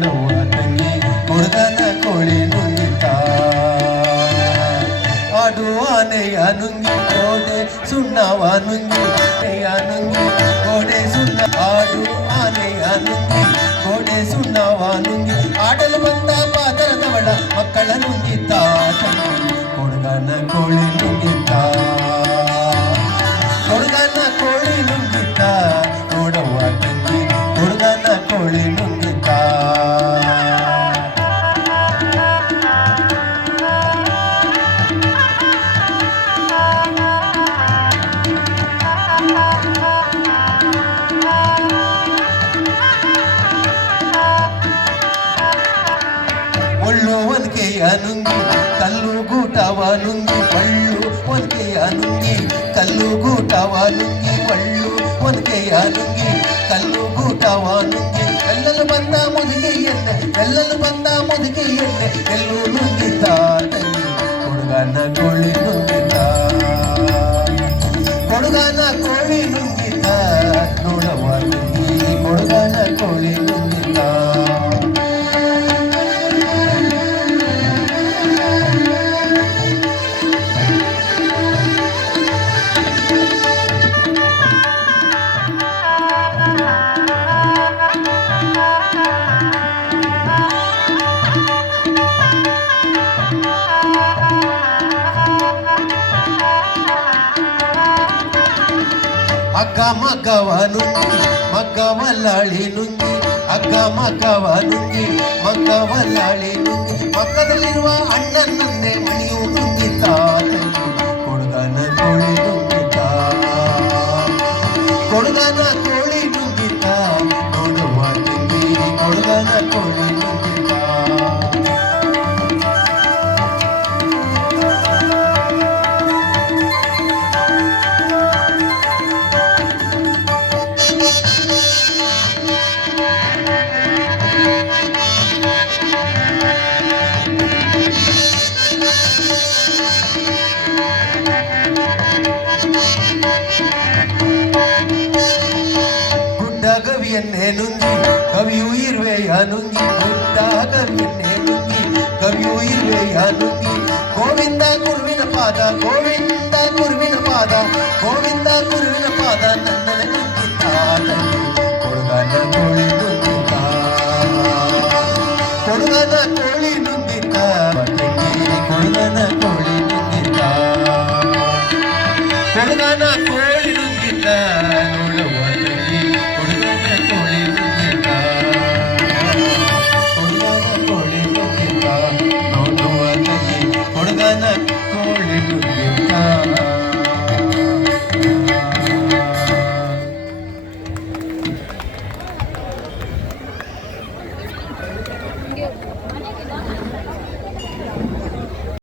ನೋಡುವ ತಂಗಿ ಹುಡುಗನ ಕೋಳಿ ನುಂಗಿತ ಆಡು ಆನೆಯ ನುಂಗಿ ಗೋಡೆ ಸುಣ್ಣವ ನುಂಗಿ ನುಂಗಿ ಗೋಡೆ ಸುಣ್ಣ ಆಡು ಆನೆಯ ನುಂಗಿ ಗೋಡೆ ಸುಣ್ಣವ ನುಂಗಿ ಆಡಲು ಬಂದ ಪಾದರದವಳ ಮಕ್ಕಳ ನುಂಗಿತ ಹುಡುಗನ ಕೋಳಿ ನುಂಗಿತ ಹುಡುಗನ ಕೋಳಿ ನುಂಗಿತ ನೋಡುವ ತಂಗಿ ಹುಡುಗನ ಕೋಳಿ ನುಂಗಿತ ಒಳ್ಳು ಒನ್ಕೆಯ ನುಂಗಿ ಕಲ್ಲು ಗೂಟವ ನುಂಗಿ ಒಳ್ಳು ಒನ್ಕೆಯ ನುಂಗಿ ಕಲ್ಲು ಗೂಟವ ನುಂಗಿ ಒಳ್ಳು ಒನ್ಕೆಯ ನುಂಗಿ ಕಲ್ಲು ಗೂಟವ ನುಂಗಿ ಎಲ್ಲಲು ಬಂದ ಮುದುಗಿಯನ್ನೆ ಎಲ್ಲಲು ಬಂದ ಮುದುಗಿಯನ್ನೆ ಎಲ್ಲೂ ನುಂಗಿತ ತಂಗಿ ಹುಡುಗನ ಕೋಳಿ ನುಂಗಿತ ಹುಡುಗನ ಕೋಳಿ ನುಂಗಿತ ನೋಡುವ ತಂಗಿ ಹುಡುಗನ ಕೋಳಿ ನುಂಗಿತ ಅಗ್ಗ ಮಗವ ನುಂಗಿ ಮಗ್ಗವಲ್ಲಾಳಿ ನುಂಗಿ ಅಗ್ಗ ಮಗವ ನುಂಗಿ ಮಗ್ಗವಲ್ಲಾಳಿ ನುಂಗಿ ಪಕ್ಕದಲ್ಲಿರುವ ಅಣ್ಣನನ್ನೇ ಮಣಿಯು ನುಂಗಿತ ಹುಡುಗನ ಕೋಳಿ ನುಂಗಿತ ಹುಡುಗನ ಕೋಳಿ ನುಂಗಿತ ನೋಡುವ ತಂಗಿ ಹುಡುಗನ ಕೋಳಿ ನುಂಗಿತ ಗವಿಯನ್ನೇ ನುಂಗಿ ಕವಿಯು ಇರುವೆಯ ನುಂಗಿ ಗುಡ್ಡ ಗವಿಯನ್ನೇ ನುಂಗಿ ಕವಿಯು ಇರುವೆಯ ನುಂಗಿ ಗೋವಿಂದ ಗುರುವಿನ ಪಾದ ಗೋವಿಂದ ಗುರುವಿನ ಪಾದ ಗೋವಿಂದ ಗುರುವಿನ ಪಾದ ನನ್ನನ ನುಂಗಿತ ಹುಡುಗನ ಕೋಳಿ ನುಂಗಿತ ಹುಡುಗನ ಕೋಳಿ ನುಂಗಿತ ಹುಡುಗನ ಕೋಳಿ ನುಂಗಿತ ಹುಡುಗನ ಕೋಳಿ ನುಂಗಿತ ನೋಡುವ ತಂಗಿ ಹುಡುಗನ ಕೋಳಿ ನುಂಗಿತ ಹುಡುಗನ ಕೋಳಿ ನುಂಗಿತ ನೋಡುವ ತಂಗಿ ಹುಡುಗನ